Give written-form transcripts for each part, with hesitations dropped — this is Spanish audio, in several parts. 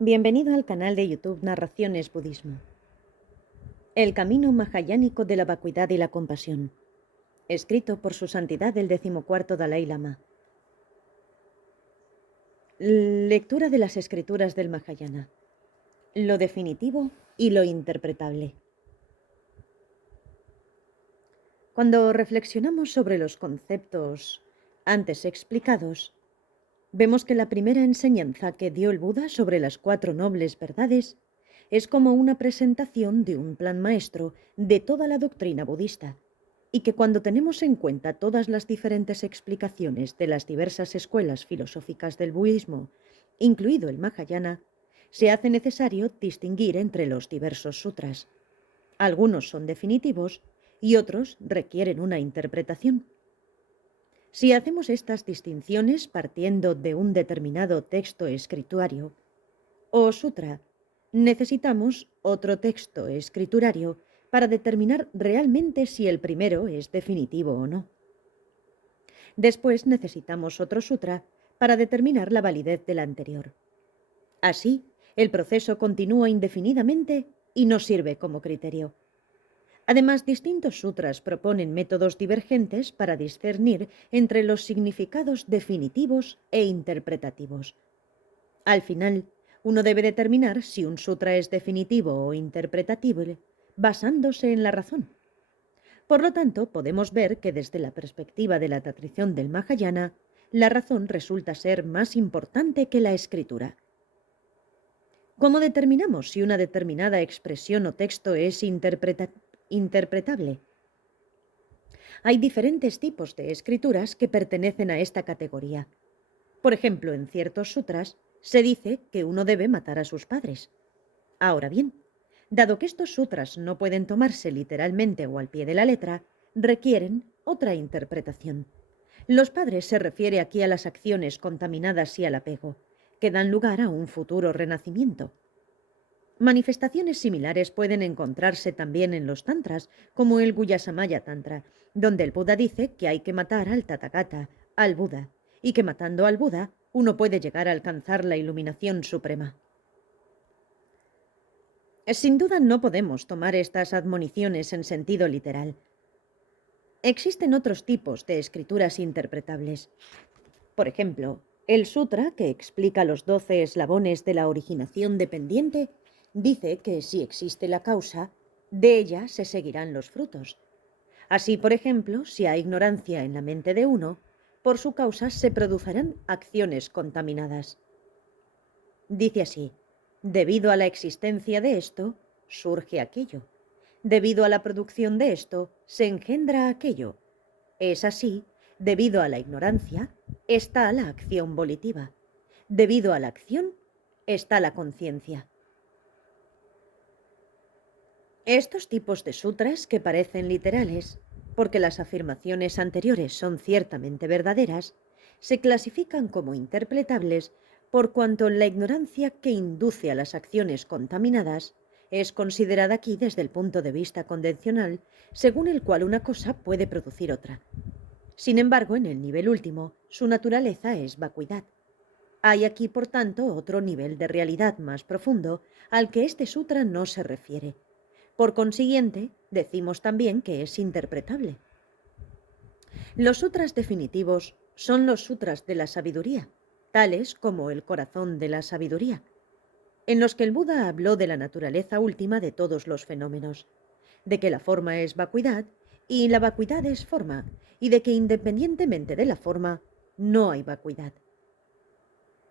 Bienvenido al canal de YouTube Narraciones Budismo. El camino mahayánico de la vacuidad y la compasión. Escrito por su santidad el 14º Dalai Lama. Lectura de las escrituras del Mahayana. Lo definitivo y lo interpretable. Cuando reflexionamos sobre los conceptos antes explicados, vemos que la primera enseñanza que dio el Buda sobre las 4 nobles verdades es como una presentación de un plan maestro de toda la doctrina budista, y que cuando tenemos en cuenta todas las diferentes explicaciones de las diversas escuelas filosóficas del budismo, incluido el Mahayana, se hace necesario distinguir entre los diversos sutras. Algunos son definitivos y otros requieren una interpretación. Si hacemos estas distinciones partiendo de un determinado texto escrituario o sutra, necesitamos otro texto escriturario para determinar realmente si el primero es definitivo o no. Después necesitamos otro sutra para determinar la validez del anterior. Así, el proceso continúa indefinidamente y nos sirve como criterio. Además, distintos sutras proponen métodos divergentes para discernir entre los significados definitivos e interpretativos. Al final, uno debe determinar si un sutra es definitivo o interpretativo basándose en la razón. Por lo tanto, podemos ver que desde la perspectiva de la tradición del Mahayana, la razón resulta ser más importante que la escritura. ¿Cómo determinamos si una determinada expresión o texto es interpretable? Hay diferentes tipos de escrituras que pertenecen a esta categoría. Por ejemplo, en ciertos sutras se dice que uno debe matar a sus padres. Ahora bien, dado que estos sutras no pueden tomarse literalmente o al pie de la letra, requieren otra interpretación. Los padres se refiere aquí a las acciones contaminadas y al apego, que dan lugar a un futuro renacimiento. Manifestaciones similares pueden encontrarse también en los tantras, como el Guyasamaya Tantra, donde el Buda dice que hay que matar al Tathagata, al Buda, y que matando al Buda uno puede llegar a alcanzar la iluminación suprema. Sin duda no podemos tomar estas admoniciones en sentido literal. Existen otros tipos de escrituras interpretables. Por ejemplo, el sutra, que explica los 12 eslabones de la originación dependiente, dice que si existe la causa, de ella se seguirán los frutos. Así, por ejemplo, si hay ignorancia en la mente de uno, por su causa se producirán acciones contaminadas. Dice así: debido a la existencia de esto, surge aquello. Debido a la producción de esto, se engendra aquello. Es así, debido a la ignorancia, está la acción volitiva. Debido a la acción, está la conciencia. Estos tipos de sutras, que parecen literales, porque las afirmaciones anteriores son ciertamente verdaderas, se clasifican como interpretables por cuanto la ignorancia que induce a las acciones contaminadas es considerada aquí desde el punto de vista convencional, según el cual una cosa puede producir otra. Sin embargo, en el nivel último, su naturaleza es vacuidad. Hay aquí, por tanto, otro nivel de realidad más profundo al que este sutra no se refiere. Por consiguiente, decimos también que es interpretable. Los sutras definitivos son los sutras de la sabiduría, tales como el corazón de la sabiduría, en los que el Buda habló de la naturaleza última de todos los fenómenos, de que la forma es vacuidad y la vacuidad es forma, y de que independientemente de la forma, no hay vacuidad.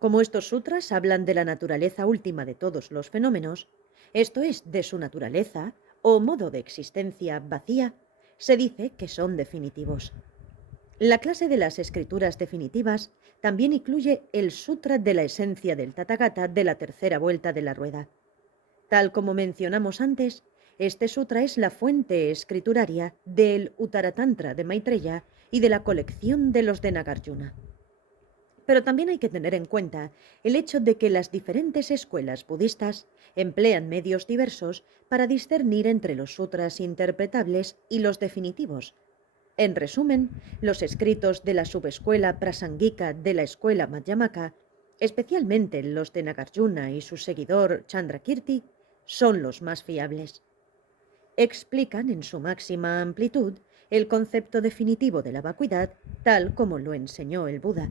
Como estos sutras hablan de la naturaleza última de todos los fenómenos, esto es, de su naturaleza o modo de existencia vacía, se dice que son definitivos. La clase de las escrituras definitivas también incluye el Sutra de la esencia del Tathagata de la tercera vuelta de la rueda. Tal como mencionamos antes, este sutra es la fuente escrituraria del Uttaratantra de Maitreya y de la colección de los de Nagarjuna. Pero también hay que tener en cuenta el hecho de que las diferentes escuelas budistas emplean medios diversos para discernir entre los sutras interpretables y los definitivos. En resumen, los escritos de la subescuela prasangika de la escuela Madhyamaka especialmente los de Nagarjuna y su seguidor Chandrakirti, son los más fiables. Explican en su máxima amplitud el concepto definitivo de la vacuidad tal como lo enseñó el Buda.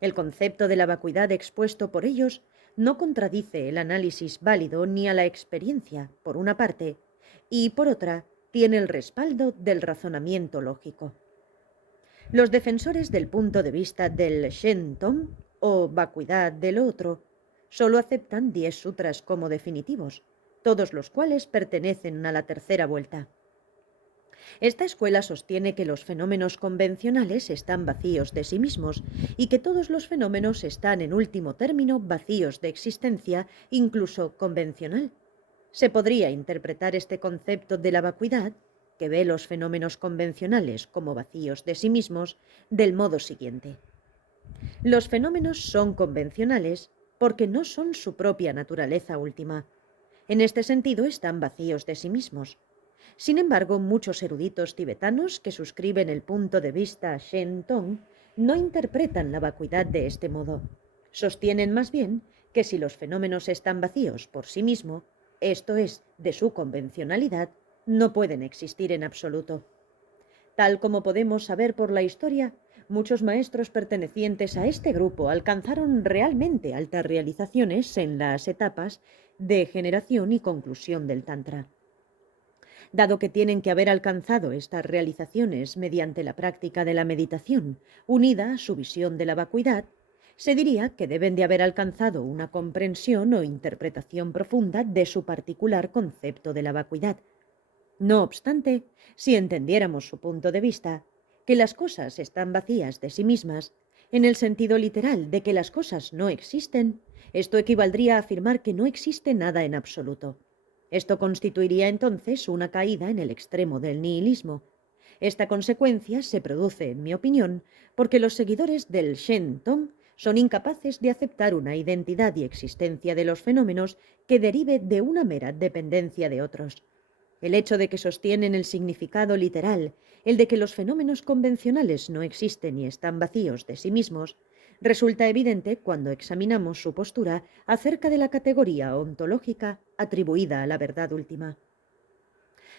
El concepto de la vacuidad expuesto por ellos no contradice el análisis válido ni a la experiencia, por una parte, y por otra, tiene el respaldo del razonamiento lógico. Los defensores del punto de vista del Shen Tong, o vacuidad del otro, solo aceptan 10 sutras como definitivos, todos los cuales pertenecen a la tercera vuelta. Esta escuela sostiene que los fenómenos convencionales están vacíos de sí mismos y que todos los fenómenos están, en último término, vacíos de existencia, incluso convencional. Se podría interpretar este concepto de la vacuidad, que ve los fenómenos convencionales como vacíos de sí mismos, del modo siguiente. Los fenómenos son convencionales porque no son su propia naturaleza última. En este sentido, están vacíos de sí mismos. Sin embargo, muchos eruditos tibetanos que suscriben el punto de vista Shen Tong no interpretan la vacuidad de este modo. Sostienen más bien que si los fenómenos están vacíos por sí mismos, esto es, de su convencionalidad, no pueden existir en absoluto. Tal como podemos saber por la historia, muchos maestros pertenecientes a este grupo alcanzaron realmente altas realizaciones en las etapas de generación y conclusión del Tantra. Dado que tienen que haber alcanzado estas realizaciones mediante la práctica de la meditación, unida a su visión de la vacuidad, se diría que deben de haber alcanzado una comprensión o interpretación profunda de su particular concepto de la vacuidad. No obstante, si entendiéramos su punto de vista, que las cosas están vacías de sí mismas, en el sentido literal de que las cosas no existen, esto equivaldría a afirmar que no existe nada en absoluto. Esto constituiría entonces una caída en el extremo del nihilismo. Esta consecuencia se produce, en mi opinión, porque los seguidores del Shen Tong son incapaces de aceptar una identidad y existencia de los fenómenos que derive de una mera dependencia de otros. El hecho de que sostienen el significado literal, el de que los fenómenos convencionales no existen y están vacíos de sí mismos, resulta evidente cuando examinamos su postura acerca de la categoría ontológica atribuida a la verdad última.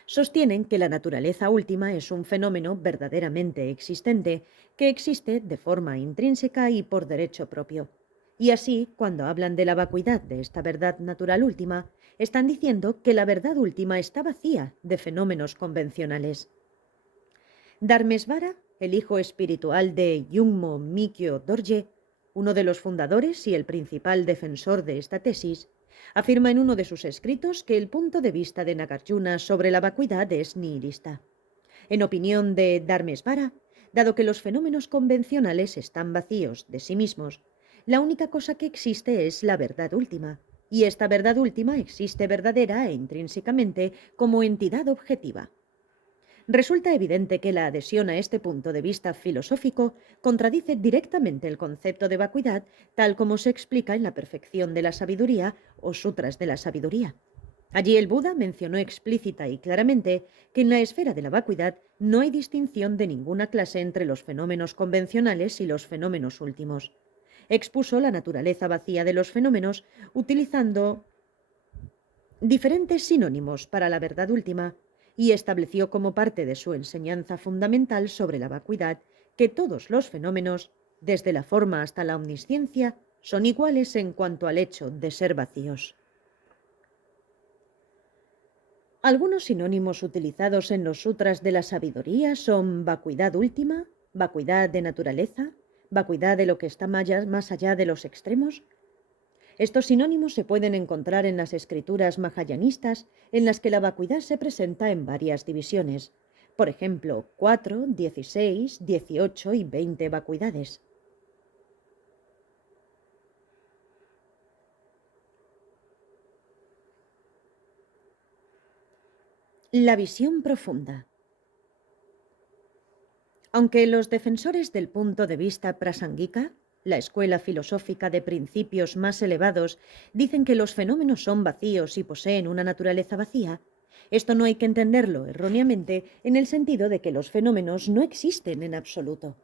Sostienen que la naturaleza última es un fenómeno verdaderamente existente, que existe de forma intrínseca y por derecho propio. Y así, cuando hablan de la vacuidad de esta verdad natural última, están diciendo que la verdad última está vacía de fenómenos convencionales. Dharmesvara, el hijo espiritual de Jungmo Mikyo Dorje, uno de los fundadores y el principal defensor de esta tesis, afirma en uno de sus escritos que el punto de vista de Nagarjuna sobre la vacuidad es nihilista. En opinión de Dharmesvara, dado que los fenómenos convencionales están vacíos de sí mismos, la única cosa que existe es la verdad última, y esta verdad última existe verdadera e intrínsecamente como entidad objetiva. Resulta evidente que la adhesión a este punto de vista filosófico contradice directamente el concepto de vacuidad tal como se explica en la Perfección de la Sabiduría o Sutras de la Sabiduría. Allí el Buda mencionó explícita y claramente que en la esfera de la vacuidad no hay distinción de ninguna clase entre los fenómenos convencionales y los fenómenos últimos. Expuso la naturaleza vacía de los fenómenos utilizando diferentes sinónimos para la verdad última y estableció como parte de su enseñanza fundamental sobre la vacuidad que todos los fenómenos, desde la forma hasta la omnisciencia, son iguales en cuanto al hecho de ser vacíos. Algunos sinónimos utilizados en los sutras de la sabiduría son vacuidad última, vacuidad de naturaleza, vacuidad de lo que está más allá de los extremos. Estos sinónimos se pueden encontrar en las escrituras mahayanistas, en las que la vacuidad se presenta en varias divisiones. Por ejemplo, 4, 16, 18 y 20 vacuidades. La visión profunda. Aunque los defensores del punto de vista prasangika, la escuela filosófica de principios más elevados, dicen que los fenómenos son vacíos y poseen una naturaleza vacía, esto no hay que entenderlo erróneamente en el sentido de que los fenómenos no existen en absoluto.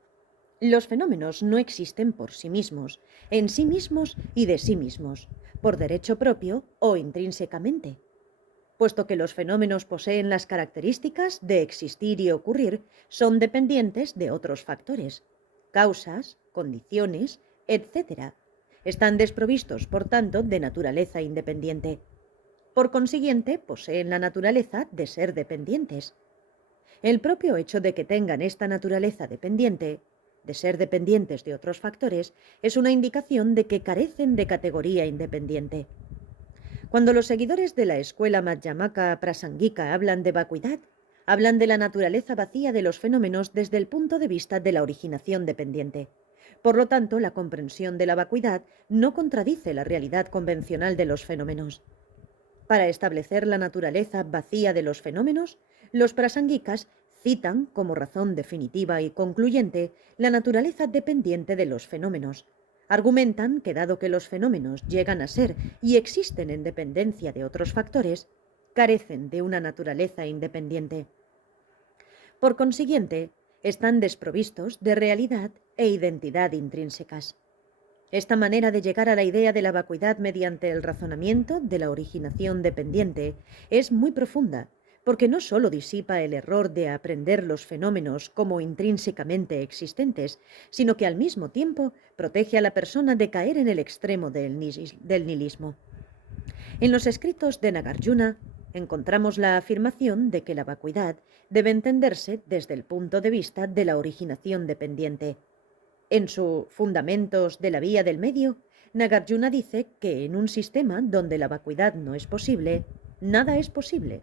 Los fenómenos no existen por sí mismos, en sí mismos y de sí mismos, por derecho propio o intrínsecamente. Puesto que los fenómenos poseen las características de existir y ocurrir, son dependientes de otros factores, causas, condiciones, etc. Están desprovistos, por tanto, de naturaleza independiente. Por consiguiente, poseen la naturaleza de ser dependientes. El propio hecho de que tengan esta naturaleza dependiente, de ser dependientes de otros factores, es una indicación de que carecen de categoría independiente. Cuando los seguidores de la escuela Madhyamaka Prasangika hablan de vacuidad, hablan de la naturaleza vacía de los fenómenos desde el punto de vista de la originación dependiente. Por lo tanto, la comprensión de la vacuidad no contradice la realidad convencional de los fenómenos. Para establecer la naturaleza vacía de los fenómenos, los prasangikas citan como razón definitiva y concluyente la naturaleza dependiente de los fenómenos. Argumentan que dado que los fenómenos llegan a ser y existen en dependencia de otros factores, carecen de una naturaleza independiente. Por consiguiente, están desprovistos de realidad e identidad intrínsecas. Esta manera de llegar a la idea de la vacuidad mediante el razonamiento de la originación dependiente es muy profunda, porque no sólo disipa el error de aprender los fenómenos como intrínsecamente existentes, sino que al mismo tiempo protege a la persona de caer en el extremo del nihilismo. En los escritos de Nagarjuna encontramos la afirmación de que la vacuidad debe entenderse desde el punto de vista de la originación dependiente. En su Fundamentos de la Vía del Medio, Nagarjuna dice que en un sistema donde la vacuidad no es posible, nada es posible.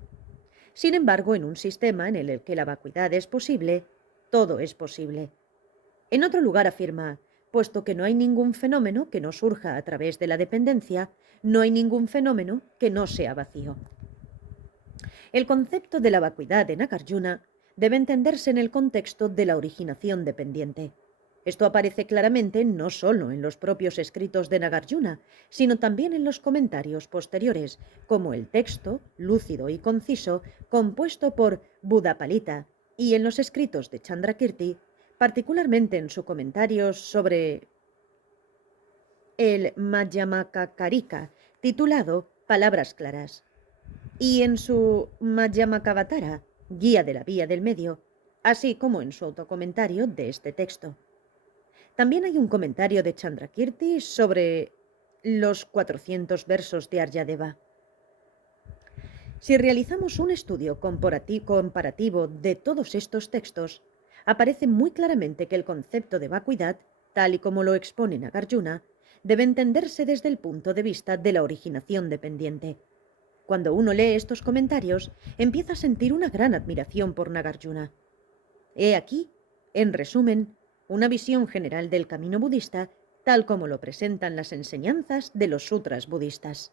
Sin embargo, en un sistema en el que la vacuidad es posible, todo es posible. En otro lugar afirma, puesto que no hay ningún fenómeno que no surja a través de la dependencia, no hay ningún fenómeno que no sea vacío. El concepto de la vacuidad de Nagarjuna debe entenderse en el contexto de la originación dependiente. Esto aparece claramente no solo en los propios escritos de Nagarjuna, sino también en los comentarios posteriores, como el texto, lúcido y conciso, compuesto por Buddhapalita, y en los escritos de Chandrakirti, particularmente en su comentario sobre el Madhyamakakarika, titulado Palabras claras, y en su Madhyamakavatara, Guía de la Vía del Medio, así como en su autocomentario de este texto. También hay un comentario de Chandrakirti sobre los 400 versos de Aryadeva. Si realizamos un estudio comparativo de todos estos textos, aparece muy claramente que el concepto de vacuidad, tal y como lo expone Nagarjuna, debe entenderse desde el punto de vista de la originación dependiente. Cuando uno lee estos comentarios, empieza a sentir una gran admiración por Nagarjuna. He aquí, en resumen, una visión general del camino budista, tal como lo presentan las enseñanzas de los sutras budistas.